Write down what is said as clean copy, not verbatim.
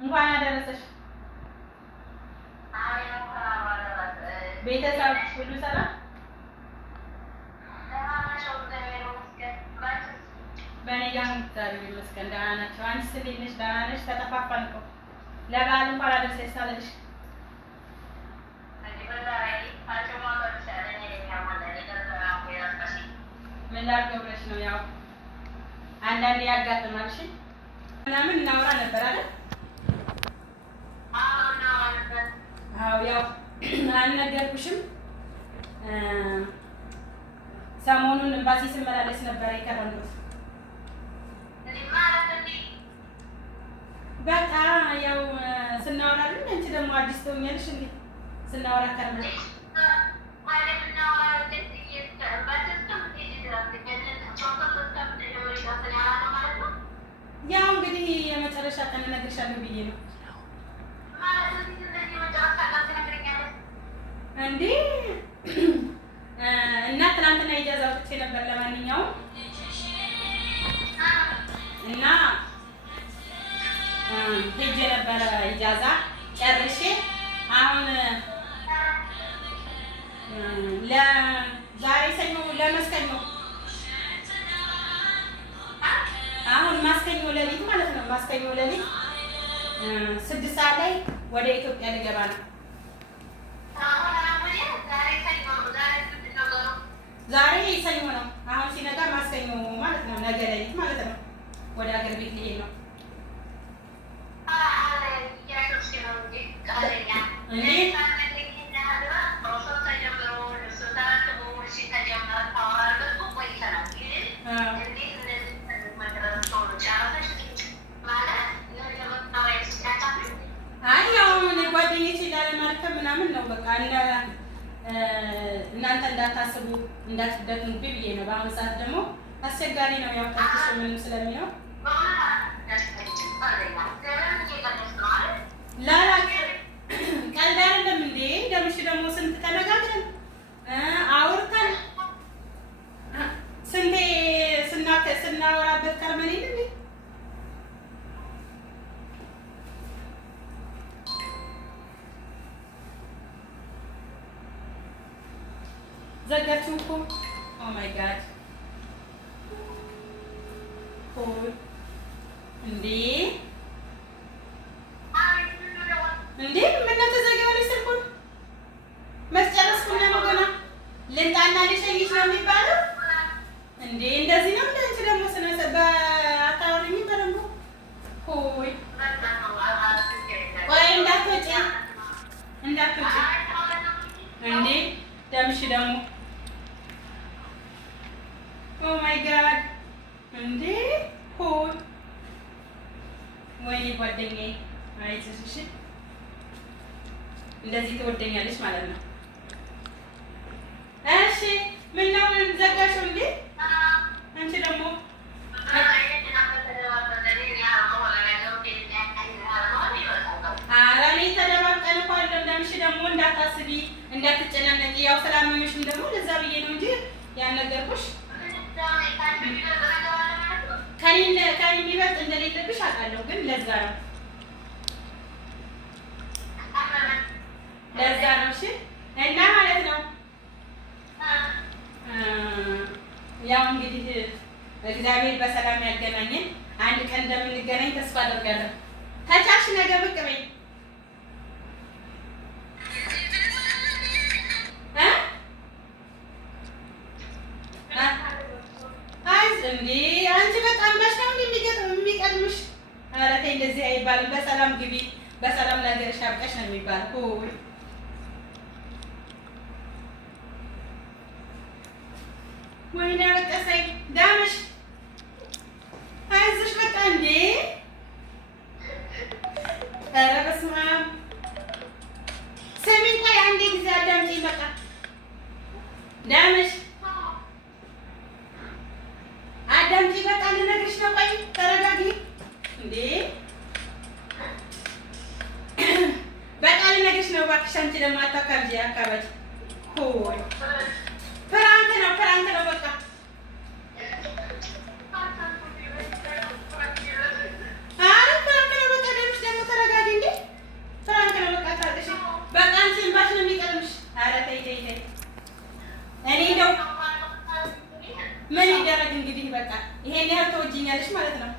እንኳን አደረሰሽ። ቤተሰብ ሁሉ ሰላም? በእኔ ጋር እግዚአብሔር ይመስገን ደህና ናቸው። አንቺስ እንዴት ነሽ? ደህና ነሽ? ተጠፋፋን እኮ። ለበዓል እንኳን አደረሰሽ ሳልልሽ ምን ላድርገው ብለሽ ነው? ያው አንዳንዴ ያጋጥማል። እሺ ምናምን እናወራ ነበር አይደል? አዎ ያው አልነገርኩሽም። ሰሞኑን ኤምባሲ ስመላለስ ነበር የከረምኩት። በቃ ያው ስናወራ ግን አንቺ ደግሞ አዲስ ትሆኛለሽ እንዴ? ስናወራ ከረምኩት። ያው እንግዲህ የመጨረሻ ቀን እነግርሻለሁ ብዬ ነው እንዴ። እና ትናንትና ኢጃዛ ወጥቼ ነበር። ለማንኛውም እና ሄጄ ነበረ ኢጃዛ ጨርሼ አሁን ለዛሬ ሰኞ ለመስከኞ አሁን ማስከኞ ሌሊት ማለት ነው። ማስከኞ ሌሊት 6 ሰዓት ላይ ወደ ኢትዮጵያ ልገባ ነው። ዛሬ ሰኞ ነው። አሁን ሲነጋ ማስከኞ ማለት ነው። ነገ ሌሊት ማለት ነው። ወደ ሀገር ቤት ልሄድ ነው። አይ ያው ጓደኞቼ ላለማድከም ምናምን ነው በቃ እናንተ እንዳታስቡ እንዳትደክሙብኝ ብዬ ነው። በአሁኑ ሰዓት ደግሞ አስቸጋሪ ነው። ያው ታክሲ ምንም ስለሚለው ላላቅ ቀልድ አይደለም እንዴ። ደምሽ ደግሞ ስንት ተነጋግረን አውርተን ስንቴ ስናወራበት ከርመን እንዴ። ዘጋችሁ እኮ ኦ ማይ ጋድ እንዴ እንዴ ምን ተዘጋለሽ? ስልኩን መስጨረስኩና ነው ገና ልንጣና ልሸኝሽ ነው የሚባለው እንዴ? እንደዚህ ነው እንዴ? አንቺ ደግሞ ስነሰበ አታወሪኝ በደንብ ሆይ ወይ እንዳትወጪ እንዴ ደምሽ ደግሞ ኦ ማይ ጋድ እንዴ ሆይ ወይኔ ጓደኛዬ አይተሽ እሺ እንደዚህ ትወደኛለች ማለት ነው። እሺ ምን ነው ዘጋሽው እንዴ? አንቺ ደግሞ አራኔ ተደባብቀን እኮ አይደለም። ደምሽ ደግሞ እንዳታስቢ እንዳትጨናነቂ። ያው ስላመመሽም ደግሞ ለዛ ብዬ ነው እንጂ ያልነገርኩሽ ከኔ የሚበልጥ እንደሌለብሽ አውቃለሁ፣ ግን ለዛ ነው እሺ። እና ማለት ነው ያው እንግዲህ እግዚአብሔር በሰላም ያገናኘን። አንድ ቀን እንደምንገናኝ ተስፋ አደርጋለሁ። ተቻሽ ነገ ብቅ በይ እንዴ አንቺ በጣም በሽታው የሚቀድምሽ። ኧረ ተይ እንደዚህ አይባልም። በሰላም ግቢ፣ በሰላም ነገርሽ አብቀሽ ነው የሚባለው። ሆይ ወይኔ አለቀሰኝ። ዳምሽ አይዞሽ በቃ እንዴ። ኧረ በስመ አብ ስሚኝ፣ ቆይ አንዴ ጊዜ አዳምጪኝ በቃ ዳምሽ አዳምጪ በቃ ልነግርሽ ነው። ቆይ ተረጋጊ እንዴ በቃ ልነግርሽ ነው እባክሽ። አንቺ ደግሞ አታካብጂ አካባቢ ሆይ ፕራንክ ነው በቃ አረ ፕራንክ ነው በቃ። ደምሽ ደግሞ ተረጋጊ ምን ይደረግ እንግዲህ በቃ ይሄን ያህል ተወጂኛለሽ ማለት ነው።